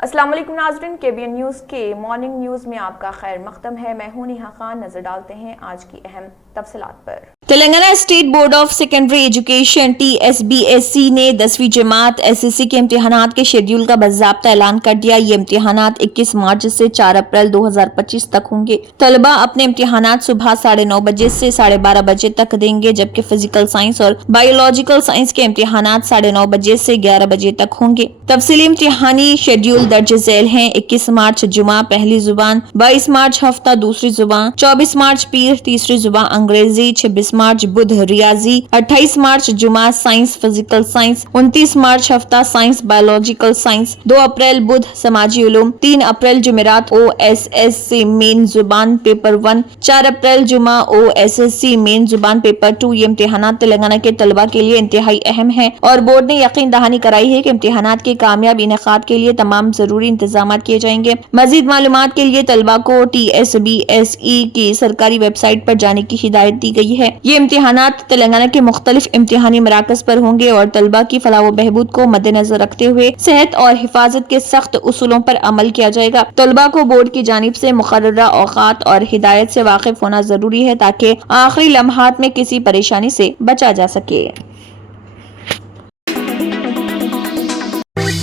السلام علیکم ناظرین، KBN نیوز کے مارننگ نیوز میں آپ کا خیر مقدم ہے۔ میں ہوں نیہا خان۔ نظر ڈالتے ہیں آج کی اہم تفصیلات پر۔ Telangana state board of secondary education TSBSC نے 10ویں جماعت SSC کے امتحانات کے شیڈیول کا باضابطہ اعلان کر دیا۔ یہ امتحانات 21 مارچ سے 4 اپریل 2025 تک ہوں گے۔ طلبہ اپنے امتحانات صبح 9:30 بجے سے 12:30 بجے تک دیں گے، جبکہ فزیکل سائنس اور بایولوجیکل سائنس کے امتحانات 9:30 بجے سے 11 بجے تک ہوں گے۔ تفصیلی امتحانی شیڈیول درج ذیل ہیں۔ 21 مارچ جمعہ پہلی زبان، 22 مارچ ہفتہ دوسری زبان، 24 مارچ پیر تیسری زبان انگریزی، 26 مارچ بدھ ریاضی، 28 مارچ جمعہ سائنس فزیکل سائنس، 29 مارچ ہفتہ سائنس بایولوجیکل سائنس، 2 اپریل بدھ سماجی علوم، 3 اپریل جمعرات OSSC مین زبان پیپر 1، 4 اپریل جمعہ OSSC مین زبان پیپر 2۔ یہ امتحانات تلنگانہ کے طلبہ کے لیے انتہائی اہم ہیں اور بورڈ نے یقین دہانی کرائی ہے کہ امتحانات کے کامیاب انعقاد کے لیے تمام ضروری انتظامات کیے جائیں گے۔ مزید معلومات کے لیے طلبہ کو TSBSE کی سرکاری ویب سائٹ پر جانے کی ہدایت دی گئی ہے۔ یہ امتحانات تلنگانہ کے مختلف امتحانی مراکز پر ہوں گے اور طلبہ کی فلاح و بہبود کو مد نظر رکھتے ہوئے صحت اور حفاظت کے سخت اصولوں پر عمل کیا جائے گا۔ طلبہ کو بورڈ کی جانب سے مقررہ اوقات اور ہدایت سے واقف ہونا ضروری ہے تاکہ آخری لمحات میں کسی پریشانی سے بچا جا سکے۔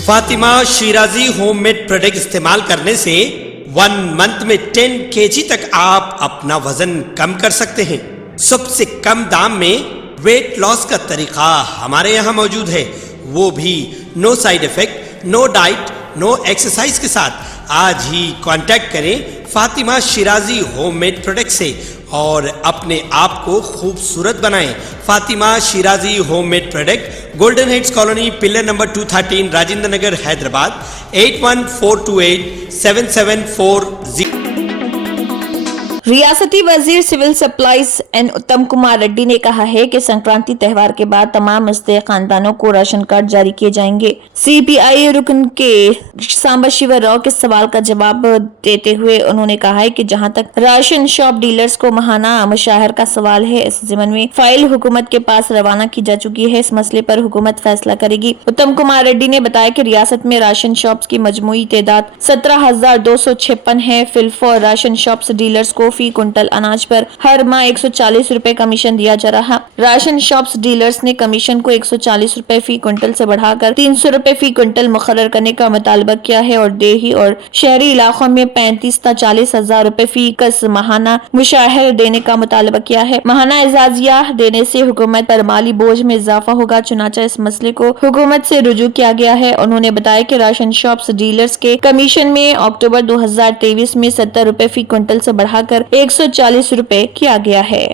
Fatima Shirazi homemade product استعمال کرنے سے 1 منتھ میں 10 kg تک آپ اپنا وزن کم کر سکتے ہیں۔ سب سے کم دام میں ویٹ لاس کا طریقہ ہمارے یہاں موجود ہے، وہ بھی no side effect, no diet, no exercise کے ساتھ۔ آج ہی کانٹیکٹ کریں Fatima Shirazi homemade product سے اور اپنے آپ کو خوبصورت بنائیں۔ Fatima Shirazi homemade product, golden heights colony, pillar number 213، Rajendra Nagar, Hyderabad, 81428774 0۔ ریاستی وزیر سول سپلائز اتم کمار ریڈی نے کہا ہے کہ سنکرانتی تہوار کے بعد تمام مستحق خاندانوں کو راشن کارڈ جاری کیے جائیں گے۔ CPI رکن کے سامبا شیوا راؤ کے سوال کا جواب دیتے ہوئے انہوں نے کہا ہے کہ جہاں تک راشن شاپ ڈیلرز کو ماہانہ مشاہر کا سوال ہے، اس ضمن میں فائل حکومت کے پاس روانہ کی جا چکی ہے۔ اس مسئلے پر حکومت فیصلہ کرے گی۔ اتم کمار ریڈی نے بتایا کہ ریاست میں راشن شاپس کی مجموعی تعداد 17,256 ہے۔ فی الفور راشن شاپس ڈیلرز کو فی کنٹل اناج پر ہر ماہ 140 روپے کمیشن دیا جا رہا۔ راشن شاپس ڈیلرز نے کمیشن کو 140 روپے فی کنٹل سے بڑھا کر 300 روپے فی کنٹل مقرر کرنے کا مطالبہ کیا ہے اور دیہی اور شہری علاقوں میں 35 تا 40 ہزار روپے فی کس ماہانہ مشاہر دینے کا مطالبہ کیا ہے۔ ماہانہ اعزازیہ دینے سے حکومت پر مالی بوجھ میں اضافہ ہوگا، چنانچہ اس مسئلے کو حکومت سے رجوع کیا گیا ہے۔ انہوں نے بتایا کہ راشن شاپس ڈیلرز کے کمیشن میں اکتوبر 2023 میں 70 روپے فی کنٹل سے بڑھا کر 140 روپے کیا گیا ہے۔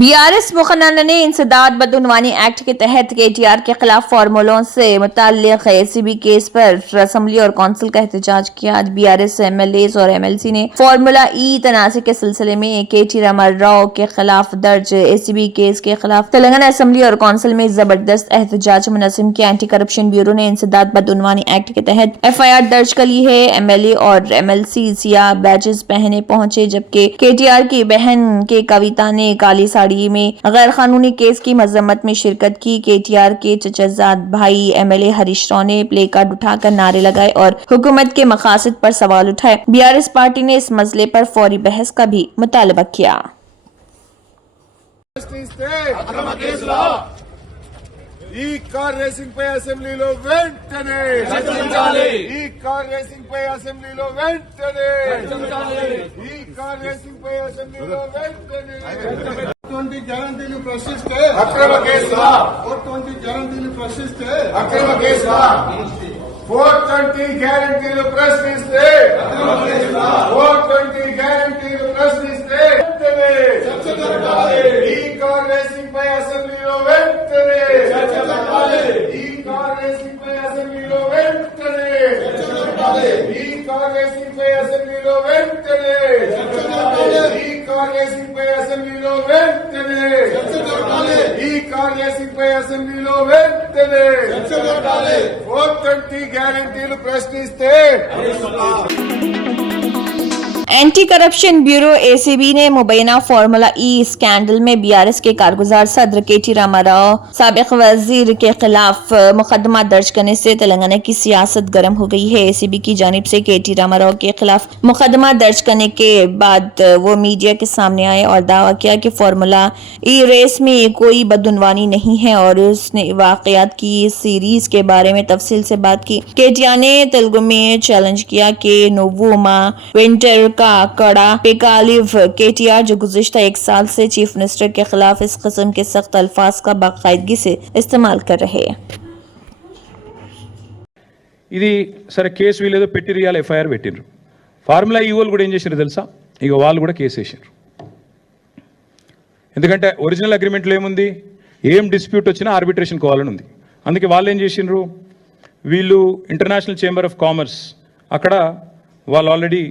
BRS مقننہ نے انسداد بدعنوانی ایکٹ کے تحت KTR کے خلاف فارمولوں سے متعلق ACB کیس پر اسمبلی اور کونسل کا احتجاج کیا۔ آج BRS MLAs اور MLC نے فارمولا ای تنازع کے سلسلے میں KT راؤ کے خلاف درج ACB کیس کے خلاف تلنگانہ اسمبلی اور کونسل میں زبردست احتجاج منظم کیا۔ اینٹی کرپشن بیورو نے انسداد بدعنوانی ایکٹ کے تحت FIR درج کر لی ہے۔ MLA اور MLC سیاہ بیجز پہنے پہنچے، جبکہ KTR کی بہن کے کویتا نے کالی ساڑی میں غیر قانونی کیس کی مذمت میں شرکت کی۔ KTR کے چچزاد بھائی MLA ہریش راؤ نے پلے کارڈ اٹھا کر نعرے لگائے اور حکومت کے مقاصد پر سوال اٹھائے۔ BRS پارٹی نے اس مسئلے پر فوری بحث کا بھی مطالبہ کیا۔ ఈ కార్ రేసింగ్ పై అసెంబ్లీలో వెంటనే ఈ కార్ రేసింగ్ పై అసెంబ్లీలో వెంటనే ఈ కార్ రేసింగ్ పై అసెంబ్లీలో వెంటనే 20 గ్యారంటీలు ప్రశ్నిస్తే అక్రమ కేసులా 20 గ్యారంటీలు ప్రశ్నిస్తే అక్రమ కేసులా 420 గ్యారంటీలు ప్రశ్నిస్తే అక్రమ కేసులా 420 గ్యారంటీలు ప్రశ్నిస్తే వెంటనే చర్చ జరగాలి। ఈ కార్ రేసింగ్ పై అసెంబ్లీలో వెంటనే చర్చ జరగాలి। ఈ కార్ రేసింగ్ పై అసెంబ్లీలో వెంటనే చర్చ జరగాలి। ఈ కార్ రేసింగ్ పై అసెంబ్లీలో వెంటనే చర్చ జరగాలి। ఈ కార్ రేసింగ్ పై అసెంబ్లీలో వెంటనే చర్చ జరగాలి। ఈ కార్ రేసింగ్ పై అసెంబ్లీలో వెంటనే చర్చ జరగాలి। 420 గ్యారంటీలు ప్రశ్నిస్తే एंटी करप्शन ब्यूरो एसीबी ने मुबैना फार्मूला ई स्कैंडल में बीआरएस के कारगुजार सदर केटी रामाराव साबिक वजीर के खिलाफ मुकदमा दर्ज करने से तेलंगाना की सियासत गर्म हो गई है। एसीबी की जानिब से केटी रामाराव के खिलाफ मुकदमा दर्ज करने के बाद वो मीडिया के सामने आए और दावा किया कि फार्मूला ई रेस में कोई बदउनवानी नहीं है और उसने वाकयात की सीरीज के बारे में तफसील से बात की। केटिया ने तेलुगु में चैलेंज किया कि नोवुमा विंटर का कड़ा पेकालिव केटीआर जो गुज़िश्ता 1 साल से चीफ मिनिस्टर के खिलाफ इस किस्म के सख्त अल्फाज का बाकायदगी से इस्तेमाल कर रहे हैं। ఇది సరే కేసు వీలేదో పెట్టిరియాల ఎఫ్ఐఆర్ పెట్టిండ్రు. ఫార్ములా ఈ వాళ్ళు కూడా ఏం చేశారు తెలుసా, ఇక వాళ్ళు కూడా కేసు వేసారు. ఎందుకంటే ఒరిజినల్ అగ్రిమెంట్లో ఏముంది, ఏం డిస్ప్యూట్ వచ్చినా ఆర్బిట్రేషన్ కోవాలని ఉంది. అందుకే వాళ్ళు ఏం చేసిండ్రు, వీళ్ళు ఇంటర్నేషనల్ చేంబర్ ఆఫ్ కామర్స్ అక్కడ వాళ్ళు ఆల్రెడీ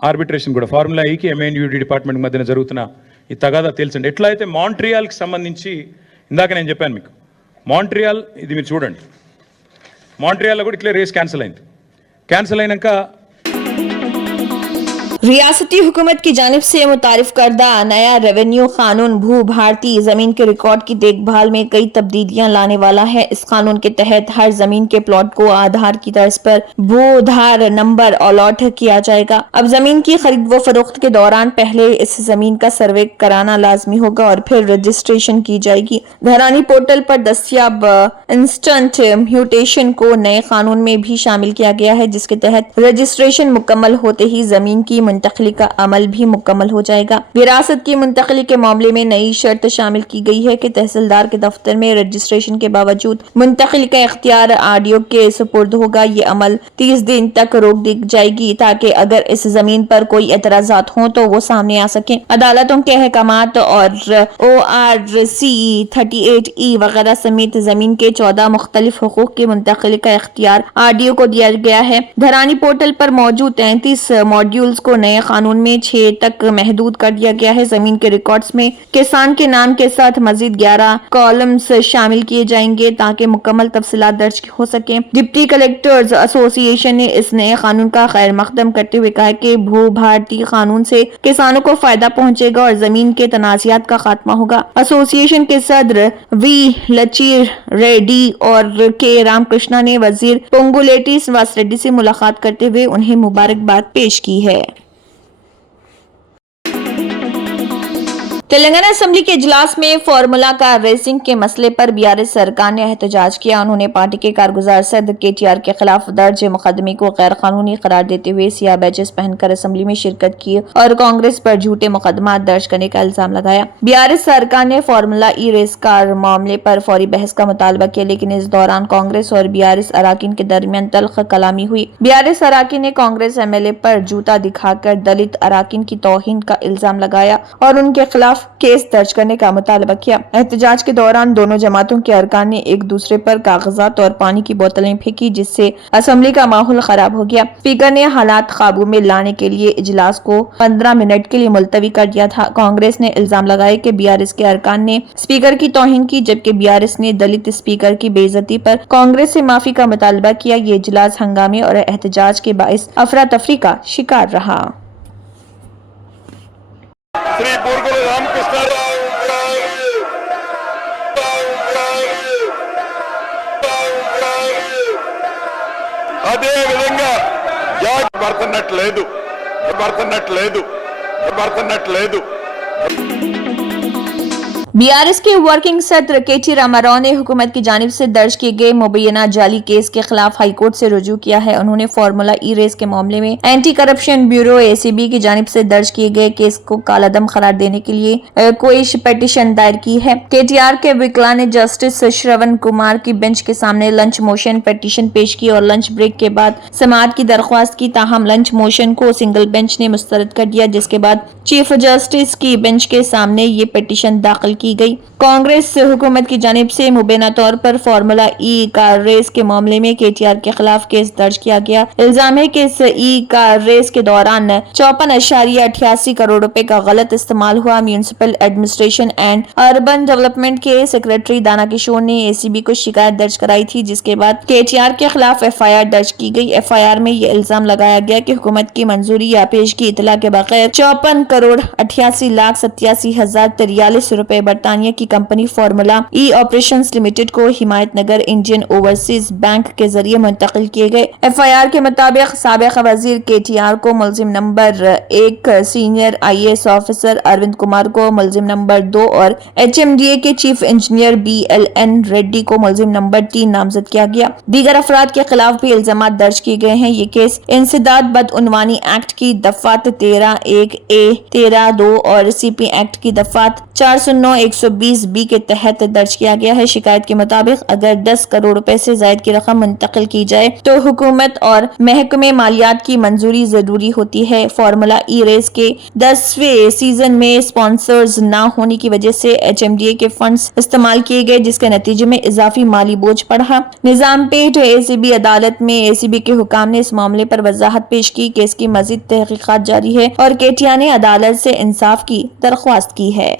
ఆర్బిట్రేషన్ కూడా ఫార్ములా ఈకి ఎంఎన్యూడి డిపార్ట్మెంట్ మధ్యన జరుగుతున్న ఈ తగాదా తెలుసండి. ఎట్లా అయితే మాంట్రియాల్కి సంబంధించి ఇందాక నేను చెప్పాను మీకు, మాంట్రియాల్ ఇది మీరు చూడండి, మాంట్రియాల్లో కూడా ఇట్లా రేస్ క్యాన్సిల్ అయింది. క్యాన్సిల్ అయినాక रियासती हुकूमत की जानिब से मुतारिफ करदा नया रेवेन्यू कानून भू भारतीय जमीन के रिकॉर्ड की देखभाल में कई तब्दीलियां लाने वाला है। इस कानून के तहत हर जमीन के प्लॉट को आधार की तर्ज पर भूधार नंबर अलॉट किया जाएगा। अब जमीन की खरीद व फरोख्त के दौरान पहले इस जमीन का सर्वे कराना लाजमी होगा और फिर रजिस्ट्रेशन की जाएगी। घरानी पोर्टल पर दस्तियाब इंस्टेंट म्यूटेशन को नए कानून में भी शामिल किया गया है, जिसके तहत रजिस्ट्रेशन मुकम्मल होते ही जमीन की मुंतकली का अमल भी मुकम्मल हो जाएगा। विरासत की मुंतकली के मामले में नई शर्त शामिल की गई है कि तहसीलदार के दफ्तर में रजिस्ट्रेशन के बावजूद मुंतकली का इख्तियार आरडीओ के सुपुर्द होगा। ये अमल 30 दिन तक रोक दी जाएगी ताकि अगर इस जमीन पर कोई एतराजात हों तो वो सामने आ सके। अदालतों के अहकामात और ORC 38E वगैरह समेत जमीन के 14 मुख्तलिफ हुकूक की मुंतकली का इख्तियार आरडीओ को दिया गया है। घरानी पोर्टल पर मौजूद 33 मॉड्यूल्स को नए कानून में 6 तक महदूद कर दिया गया है। जमीन के रिकॉर्ड्स में किसान के नाम के साथ मजीद 11 कॉलम्स शामिल किए जाएंगे ताकि मुकम्मल तफसीलात दर्ज हो सके। डिप्टी कलेक्टर्स एसोसिएशन ने इस नए कानून का खैर मकदम करते हुए कहा कि भू भारतीय कानून से किसानों को फायदा पहुंचेगा और जमीन के तनाज़ात का खात्मा होगा। एसोसिएशन के सदर वी लचीर रेड्डी और के रामकृष्णा ने वजीर पोंगुलेटी श्रीनिवास रेड्डी से मुलाकात करते हुए उन्हें मुबारकबाद पेश की है। तेलंगाना असेंबली के इजलास में फार्मूला कार रेसिंग के मसले पर बीआरएस सरकार ने एहतजाज किया। उन्होंने पार्टी के कारगुजार सदर केटीआर के खिलाफ दर्ज मुकदमे को गैर कानूनी करार देते हुए सियाह बैचेस पहनकर असेंबली में शिरकत की और कांग्रेस पर झूठे मुकदमा दर्ज करने का इल्जाम लगाया। बीआरएस सरकार ने फार्मूला ई रेस कार मामले पर फौरी बहस का मुतालबा किया, लेकिन इस दौरान कांग्रेस और बीआरएस अराकीन के दरमियान तल्ख कलामी हुई। बीआरएस अराकीन ने कांग्रेस एमएलए पर जूता दिखाकर दलित अराकीन की तौहीन का इल्जाम लगाया और उनके खिलाफ केस दर्ज करने का मुतालबा किया। एहतजाज के दौरान दोनों जमातों के अरकान ने एक दूसरे पर कागजात और पानी की बोतलें फेंकी, जिससे असेंबली का माहौल खराब हो गया। स्पीकर ने हालात काबू में लाने के लिए इजलास को 15 मिनट के लिए मुलतवी कर दिया था। कांग्रेस ने इल्जाम लगाया कि बीआरएस के अरकान ने स्पीकर की तौहीन की, जबकि बीआरएस ने दलित स्पीकर की बेइज्जती पर कांग्रेस से माफी का मुतालबा किया। ये इजलास हंगामे और एहतजाज के बाइस अफरा तफरी का शिकार रहा। श्री बुर्गुल रामकृष्णाराव అదే విధంగా భర్తనట్లేదు बीआरएस के वर्किंग सदर केटी रामाराव ने हुकूमत की जानिब से दर्ज किए गए मुबैना जाली केस के खिलाफ हाईकोर्ट से रुजू किया है। उन्होंने फार्मूला ई रेस के मामले में एंटी करप्शन ब्यूरो एसीबी की जानिब से दर्ज किए गए केस को कालादम करार देने के लिए कोई पिटीशन दायर की है। केटीआर के वकील ने जस्टिस श्रवण कुमार की बेंच के सामने लंच मोशन पिटीशन पेश की और लंच ब्रेक के बाद समाअत की दरख्वास्त की, ताहम लंच मोशन को सिंगल बेंच ने मुस्तरद कर दिया, जिसके बाद चीफ जस्टिस की बेंच के सामने ये पिटीशन दाखिल की की गई। कांग्रेस हुकूमत की जानिब से मुबैना तौर पर फार्मूला ई कार रेस के मामले में केटीआर के खिलाफ केस दर्ज किया गया। इल्जाम है कि इस ई कार रेस के दौरान 54.88 करोड़ रुपए का गलत इस्तेमाल हुआ। Municipal administration and urban development के सेक्रेटरी दाना किशोर ने एसीबी को शिकायत दर्ज कराई थी, जिसके बाद केटीआर के खिलाफ एफआईआर दर्ज की गई। एफआईआर में ये इल्जाम लगाया गया कि हुकूमत की मंजूरी या पेशगी इतला के बगैर 54,88,87,043 रुपए बरतानिया की कंपनी फार्मूला ई ऑपरेशंस लिमिटेड को हिमायत नगर इंडियन ओवरसीज बैंक के जरिए मुंतकिल किए गए। एफआईआर के मुताबिक साबिक वजीर केटीआर को मुलजिम number 1, senior IAS officer Arvind Kumar को मुलजिम नंबर 2 और एचएमडीए के चीफ इंजीनियर बीएलएन रेड्डी को मुलजिम नंबर 3 नामजद किया गया। दीगर अफराद के खिलाफ भी इल्जाम दर्ज किए गए हैं। ये केस इंसदाद बदउनवानी एक्ट की दफात 13(1)(a), 13(2) और सीपी एक्ट की दफात 409(120)(b के तहत दर्ज किया गया है। शिकायत के मुताबिक अगर 10 करोड़ रुपए से जायद की रकम मुंतकिल की जाए तो हुकूमत और महकमे मालियात की मंजूरी जरूरी होती है। फार्मूला ई रेस के 10वें सीजन में स्पॉन्सर्स न होने की वजह से एचएमडीए के फंड्स इस्तेमाल किए गए, जिसके नतीजे में इजाफी माली बोझ पड़ा। निजामपेट एसीबी अदालत में एसीबी के हुकाम ने इस मामले पर वजाहत पेश की। केस की मजीद तहकीकात जारी है और केटीआर ने अदालत से इंसाफ की दरख्वास्त की है।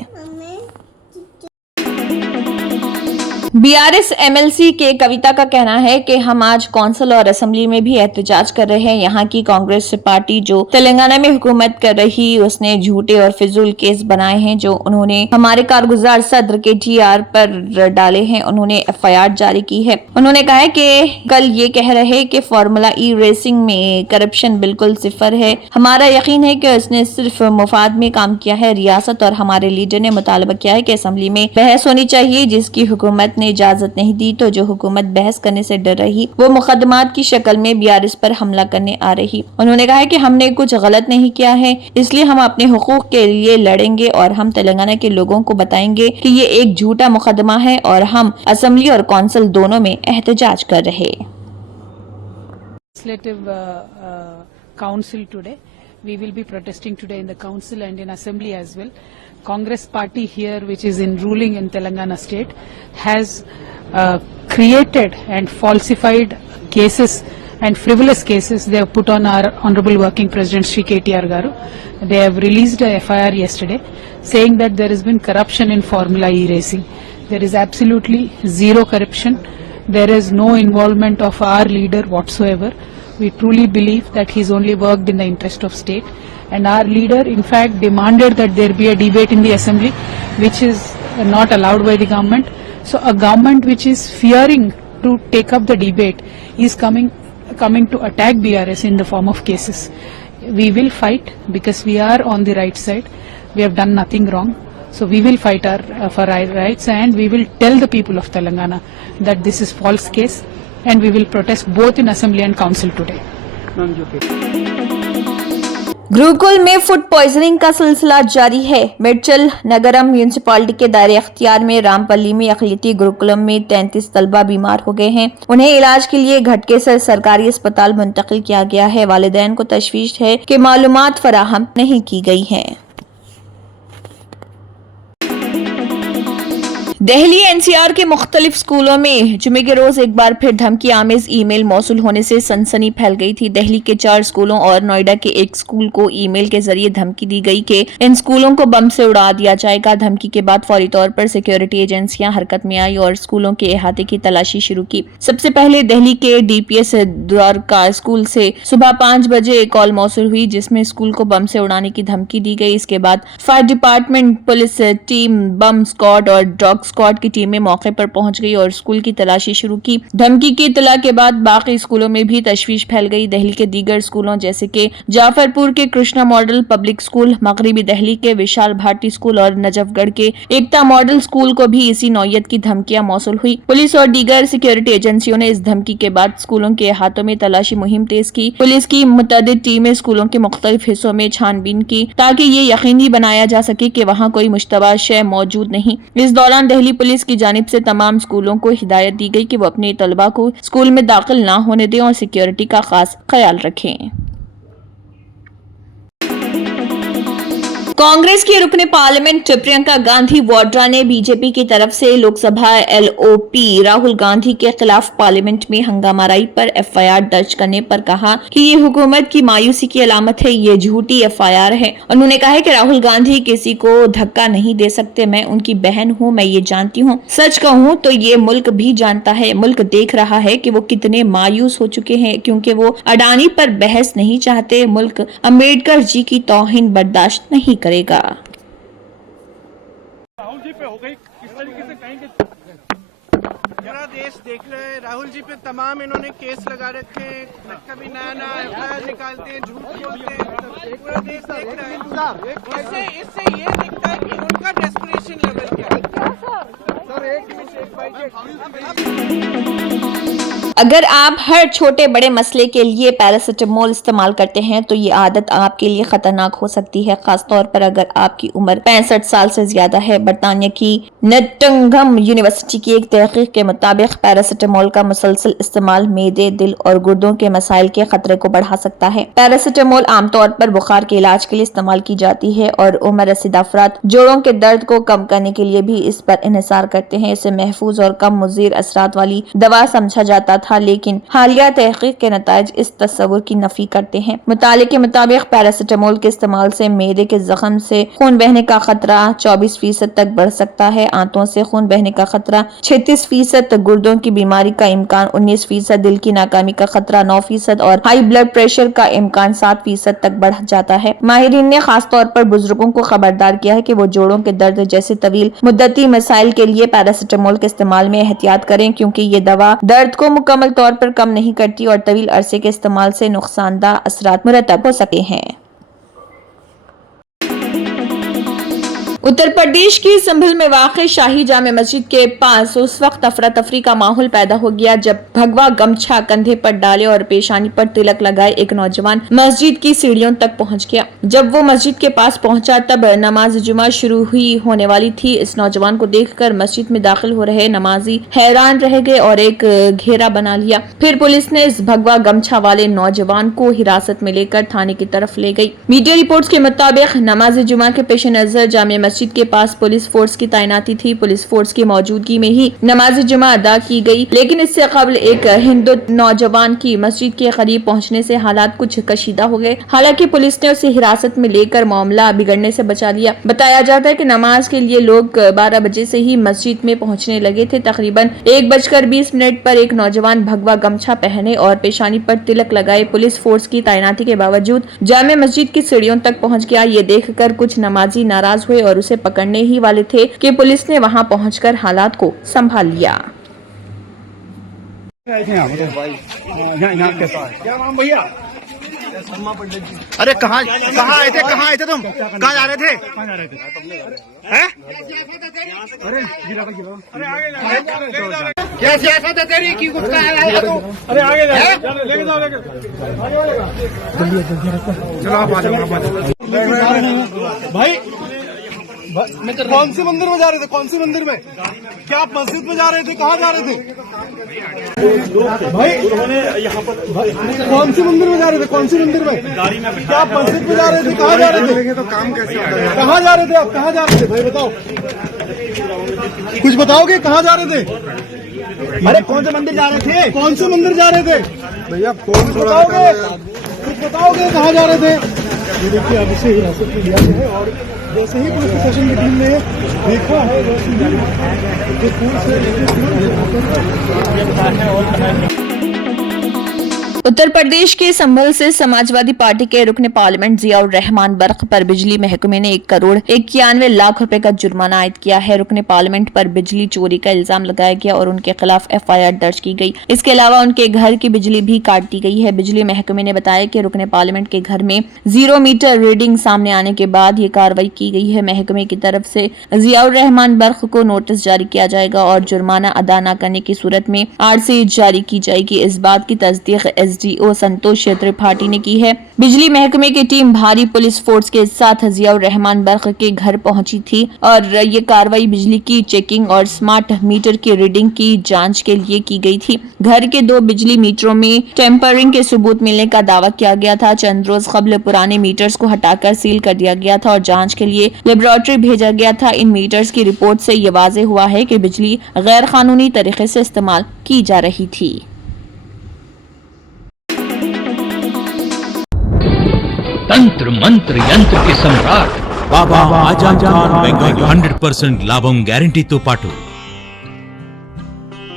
बीआरएस एमएलसी के कविता का कहना है कि हम आज कौंसिल और असेंबली में भी एहतजाज कर रहे हैं। यहाँ की कांग्रेस पार्टी जो तेलंगाना में हुकूमत कर रही, उसने झूठे और फिजूल केस बनाए हैं जो उन्होंने हमारे कारगुजार सदर केटीआर पर डाले हैं। उन्होंने एफआईआर जारी की है। उन्होंने कहा है कि कल ये कह रहे कि फार्मूला ई रेसिंग में करप्शन बिल्कुल सिफर है। हमारा यकीन है कि उसने सिर्फ मुफाद में काम किया है। रियासत और हमारे लीडर ने मुतालबा किया है कि असेंबली में बहस होनी चाहिए, जिसकी हुकूमत ने इजाजत नहीं दी। तो जो हुकूमत बहस करने से डर रही वो मुकदमात की शक्ल में बीआरएस पर हमला करने आ रही। उन्होंने कहा है कि हमने कुछ गलत नहीं किया है, इसलिए हम अपने हुकूक के लिए लड़ेंगे और हम तेलंगाना के लोगों को बताएंगे कि ये एक झूठा मुकदमा है और हम असेंबली और कौंसिल दोनों में एहतजाज कर रहे। Council today. We will be protesting today in the council and in assembly as well. Congress party here, which is in ruling in Telangana state, has created and falsified cases and frivolous cases they have put on our Honorable Working President Shri KTR Garu. They have released a FIR yesterday saying that there has been corruption in Formula E racing. There is absolutely zero corruption. There is no involvement of our leader whatsoever. We truly believe that he's only worked in the interest of state, and our leader in fact demanded that there be a debate in the assembly, which is not allowed by the government. So a government which is fearing to take up the debate is coming to attack BRS in the form of cases. We will fight because we are on the right side. We have done nothing wrong. So we will fight for our rights, and we will tell the people of Telangana that this is false case, and we will protest both in assembly and council today. Gurukul में food poisoning का सिलसिला जारी है। मिर्चल नगरम municipality के दायरे अख्तियार में रामपल्ली में अक़लियती गुरुकुलम में 33 तलबा बीमार हो गए हैं। उन्हें इलाज के लिए घटके से सरकारी अस्पताल मुंतकिल किया गया है। वालिदैन को तशवीश है कि मालूमात फराहम नहीं की गई हैं। दिल्ली एनसीआर के मुख्तलिफ स्कूलों में जुमे के रोज एक बार फिर धमकी आमेज ईमेल मौसूल होने से सनसनी फैल गई थी। दिल्ली के 4 स्कूलों और नोएडा के एक स्कूल को ईमेल के जरिए धमकी दी गई कि इन स्कूलों को बम से उड़ा दिया जाएगा। धमकी के बाद फौरी तौर पर सिक्योरिटी एजेंसियां हरकत में आई और स्कूलों के अहाते की तलाशी शुरू की। सबसे पहले दिल्ली के डीपीएस द्वारका स्कूल से सुबह 5 बजे एक कॉल मौसूल हुई जिसमें स्कूल को बम से उड़ाने की धमकी दी गई। इसके बाद फायर डिपार्टमेंट, पुलिस टीम, बम स्क्वाड और डॉग स्क्वाड की टीमें मौके पर पहुंच गई और स्कूल की तलाशी शुरू की। धमकी की इत्तला के बाद बाकी स्कूलों में भी तशवीश फैल गई। दिल्ली के दीगर स्कूलों जैसे कि जाफरपुर के कृष्णा मॉडल पब्लिक स्कूल, मगरबी दिल्ली के विशाल भारती स्कूल और नजफगढ़ के एकता मॉडल स्कूल को भी इसी नौयत की धमकियां मौसूल हुई। पुलिस और दीगर सिक्योरिटी एजेंसियों ने इस धमकी के बाद स्कूलों के हाथों में तलाशी मुहिम तेज की। पुलिस की मुतअद्दिद टीमें स्कूलों के मुख्तलिफ हिस्सों में छानबीन की ताकि ये यकीनी बनाया जा सके कि वहाँ कोई मुश्तबा शय मौजूद नहीं। इस दौरान दिल्ली पुलिस की जानिब से तमाम स्कूलों को हिदायत दी गई कि वो अपने तलबा को स्कूल में दाखिल ना होने दें और सिक्योरिटी का खास ख्याल रखें। कांग्रेस की रुकने पार्लियामेंट प्रियंका गांधी वाड्रा ने बीजेपी की तरफ से लोकसभा एलओपी राहुल गांधी के खिलाफ पार्लियामेंट में हंगामाराई पर एफआईआर दर्ज करने पर कहा कि ये हुकूमत की मायूसी की अलामत है, ये झूठी एफआईआर है। उन्होंने कहा है कि राहुल गांधी किसी को धक्का नहीं दे सकते, मैं उनकी बहन हूं, मैं ये जानती हूं। सच कहूं तो ये मुल्क भी जानता है, मुल्क देख रहा है कि वो कितने मायूस हो चुके हैं, क्योंकि वो अडानी पर बहस नहीं चाहते। मुल्क अम्बेडकर जी की तौहीन बर्दाश्त नहीं करेगा। राहुल जी पे हो गई, किस तरीके से कहेंगे? पूरा देश देख रहा है, राहुल जी पे तमाम इन्होंने केस लगा रखे हैं, कभी नया नया एफआईआर निकालते हैं, झूठ बोलते हैं, पूरा देश देख रहा है। इससे ये दिखता है कि उनका डेस्परेशन लेवल क्या है। सर एक अगर आप हर छोटे बड़े मसले के लिए पैरासिटामोल इस्तेमाल करते हैं तो ये आदत आपके लिए खतरनाक हो सकती है, खासतौर पर अगर आपकी उम्र 65 साल से ज्यादा है। बर्तानिया की नटिंघम यूनिवर्सिटी की एक तहकीक के मुताबिक पैरासिटामोल का मुसलसल इस्तेमाल मेदे, दिल और गुर्दों के मसाइल के खतरे को बढ़ा सकता है। पैरासिटामोल आमतौर पर बुखार के इलाज के लिए इस्तेमाल की जाती है और उम्र रसीद अफराद जोड़ों के दर्द को कम करने के लिए भी इस पर इन्हिसार करते हैं। इसे महफूज और कम मुज़ीर असरात वाली दवा समझा जाता था, लेकिन हालिया तहकीक के नताइज इस तस्वुर की नफी करते हैं। मुताले के मुताबिक पैरासिटामोल के इस्तेमाल से मेदे के जख्म से खून बहने का खतरा 24% तक बढ़ सकता है, आंतों से खून बहने का खतरा 36%, गुर्दों की बीमारी का इम्कान 19%, दिल की नाकामी का खतरा 9% और हाई ब्लड प्रेशर का इम्कान 7% तक बढ़ जाता है। माहिरीन ने खासतौर पर बुजुर्गों को खबरदार किया है कि वो जोड़ों के दर्द जैसे तवील मुद्दती मसाइल के लिए पैरासिटामोल के इस्तेमाल में एहतियात करें, क्योंकि ये दवा दर्द को मुकम्मल तौर पर कम नहीं करती और तवील अरसे के इस्तेमाल से नुकसानदा असरात मुरतब हो सकते हैं। उत्तर प्रदेश की संभल में वाक़ शाही जामे मस्जिद के पास उस वक्त अफरा तफरी का माहौल पैदा हो गया जब भगवा गमछा कंधे पर डाले और पेशानी पर तिलक लगाए एक नौजवान मस्जिद की सीढ़ियों तक पहुंच गया। जब वो मस्जिद के पास पहुंचा तब नमाज जुमा शुरू हुई होने वाली थी। इस नौजवान को देखकर मस्जिद में दाखिल हो रहे नमाजी हैरान रह गए और एक घेरा बना लिया। फिर पुलिस ने इस भगवा गमछा वाले नौजवान को हिरासत में लेकर थाने की तरफ ले गई। मीडिया रिपोर्ट्स के मुताबिक नमाज जुमा के पेश नजर जामे मस्जिद के पास पुलिस फोर्स की तैनाती थी। पुलिस फोर्स की मौजूदगी में ही नमाज जुमा अदा की गई, लेकिन इससे कबल एक हिंदू नौजवान की मस्जिद के करीब पहुंचने से हालात कुछ कशीदा हो गए। हालांकि पुलिस ने उसे हिरासत में लेकर मामला बिगड़ने से बचा लिया। बताया जाता है कि नमाज के लिए लोग 12 बजे से ही मस्जिद में पहुंचने लगे थे। तकरीबन 1:20 पर एक नौजवान भगवा गमछा पहने और पेशानी पर तिलक लगाए पुलिस फोर्स की तैनाती के बावजूद जामे मस्जिद की सीढ़ियों तक पहुंच गया। ये देखकर कुछ नमाजी नाराज हुए और उसे पकड़ने ही वाले थे कि पुलिस ने वहां पहुंचकर हालात को संभाल लिया। भैया अरे कहाँ आए थे तुम? कहाँ जा रहे थे? हैं? क्या सियासत है तेरी? क्यों गुस्सा है तू? अरे आगे लेके जाओ भाई कौन से मंदिर में जा रहे थे? कौन से मंदिर में? क्या आप मस्जिद में जा रहे थे? कहाँ जा रहे थे भाई? यहाँ पर कौन से मंदिर में जा रहे थे? कौन से मंदिर में? गाड़ी में क्या आप मस्जिद में जा रहे थे? कहाँ जा रहे थे? तो काम कैसे होता है? कहाँ जा रहे थे आप? कहाँ जा रहे थे भाई बताओ, कुछ बताओगे? कहाँ जा रहे थे? अरे कौन से मंदिर जा रहे थे? कौन से मंदिर जा रहे थे भैया कुछ बताओगे? कुछ बताओगे कहाँ जा रहे थे? देखिए अब इसे हिरासत में लिया गया है और जैसे ही पुलिस प्रशासन की टीम ने देखा है वैसे ही उत्तर प्रदेश के संभल से समाजवादी पार्टी के रुकने पार्लियामेंट जियाउर रहमान बर्क पर बिजली महकमे ने 1,91,00,000 रुपए का जुर्माना आयद किया है। रुकने पार्लियामेंट पर बिजली चोरी का इल्जाम लगाया गया और उनके खिलाफ एफआईआर दर्ज की गई। इसके अलावा उनके घर की बिजली भी काट दी गई है। बिजली महकमे ने बताया कि रुकने पार्लियामेंट के घर में 0 मीटर रीडिंग सामने आने के बाद ये कार्रवाई की गई है। महकमे की तरफ से जियाउर रहमान बर्क को नोटिस जारी किया जाएगा और जुर्माना अदा न करने की सूरत में आरसी जारी की जाएगी। इस बात की तस्दीक एसडीओ संतोष त्रिपाठी ने की है। बिजली महकमे की टीम भारी पुलिस फोर्स के साथ जियाउर रहमान बर्क के घर पहुंची थी और ये कार्रवाई बिजली की चेकिंग और स्मार्ट मीटर की रीडिंग की जांच के लिए की गई थी। घर के 2 बिजली मीटरों में टेम्परिंग के सबूत मिलने का दावा किया गया था। चंद रोज कबल पुराने मीटर्स को हटाकर सील कर दिया गया था और जांच के लिए लेबोरेटरी भेजा गया था। इन मीटर्स की रिपोर्ट से ये वाज़ेह हुआ है कि बिजली गैर कानूनी तरीके से इस्तेमाल की जा रही थी। तंत्र मंत्र यंत्र के सम्राट బాబా ఆజం ఖాన్ బెంగాలీ 100% లాభం గ్యారంటీతో పాటు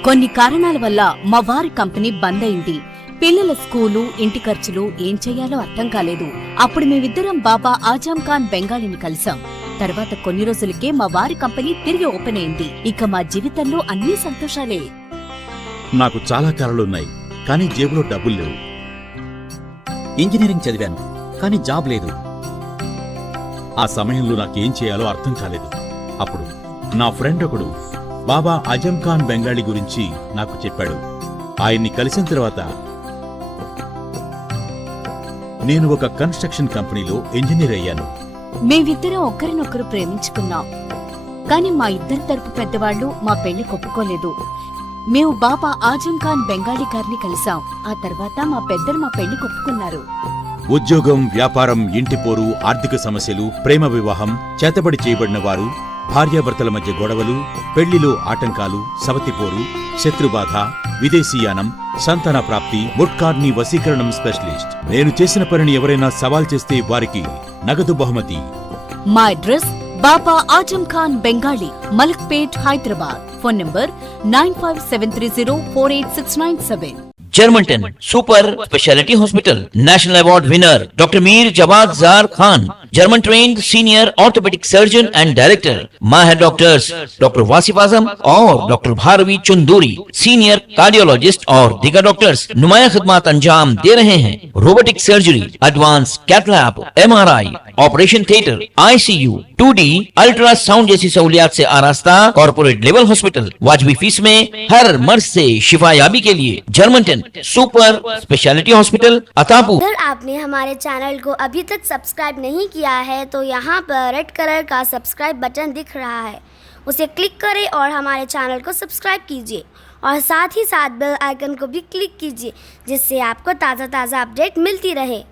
కొన్ని కారణాల వల్ల మా వారి కంపెనీ బంద్ అయింది. పిల్లల స్కూలు, ఇంటి ఖర్చులు ఏం చెయ్యాలో అర్థం కాలేదు. అప్పుడు మేమిద్దరం బాబా ఆజం ఖాన్ బెంగాలీని కలిసాం. తర్వాత కొన్ని రోజులకే మా వారి కంపెనీ తిరిగి ఓపెన్ అయింది. ఇక మా జీవితంలో అన్ని సంతోషాలే. నాకు చాలా కలలున్నాయి, కానీ జేబులో డబ్బులు లేవు. ఇంజనీరింగ్ చదివాను, కానీ జాబ్ లేదు. ఆ సమయంలో నాకేం చేయాలో అర్థం కాలేదు. అప్పుడు నా ఫ్రెండ్ ఒకడు బాబా ఆజం ఖాన్ బెంగాలీ గురించి నాకు చెప్పాడు. ఆయన్ని కలిసిన తర్వాత నేను ఒక కన్స్ట్రక్షన్ కంపెనీలో ఇంజనీర్ అయ్యాను. మేమిద్దరం ఒకరినొకరు ప్రేమించుకున్నాం. కాని మా ఇద్దరి తరపు పెద్దవాళ్లు మా పెళ్లి ఒప్పుకోలేదు. మేము బాబా ఆజం ఖాన్ బెంగాలీ గారిని కలిసాం. ఆ తర్వాత మా పెద్దలు మా పెళ్లి ఒప్పుకున్నారు. ఉద్యోగం, వ్యాపారం, ఇంటి పోరు, ఆర్థిక సమస్యలు, ప్రేమ వివాహం, చేతబడి చేయబడిన వారు, భార్యాభర్తల మధ్య గొడవలు, పెళ్లిలో ఆటంకాలు, సవతిపోరు, శత్రుబాధ, విదేశీయానం, సంతాన ప్రాప్తి, ముట్కార్ని వశీకరణం స్పెషలిస్ట్. నేను చేసిన పనిని ఎవరైనా సవాల్ చేస్తే వారికి నగదు బహుమతి. మా address Baba Azam Khan Bengali, Malakpet, Hyderabad. Phone number 9573048697. Germanten super speciality hospital, national award winner doctor Mir Jawad Zar Khan, German trained senior orthopaedic surgeon and director, माहिर डॉक्टर्स डॉक्टर वासिफ आजम और doctor Bharavi Chunduri, senior cardiologist और दीगर डॉक्टर्स नुमाया खिदमत अंजाम दे रहे हैं। Robotic surgery, advance cath lab, MRI, operation theatre, ICU, 2D ultrasound जैसी सहूलियात से आरास्ता कॉर्पोरेट लेवल हॉस्पिटल। वाजबी फीस में हर मर्ज से शिफायाबी के लिए जर्मनटन सुपर स्पेशलिटी हॉस्पिटल, अतापू। अगर आपने हमारे चैनल को अभी तक सब्सक्राइब नहीं किया है तो यहाँ पर रेड कलर का सब्सक्राइब बटन दिख रहा है, उसे क्लिक करें और हमारे चैनल को सब्सक्राइब कीजिए और साथ ही साथ बेल आइकन को भी क्लिक कीजिए, जिससे आपको ताज़ा अपडेट मिलती रहे।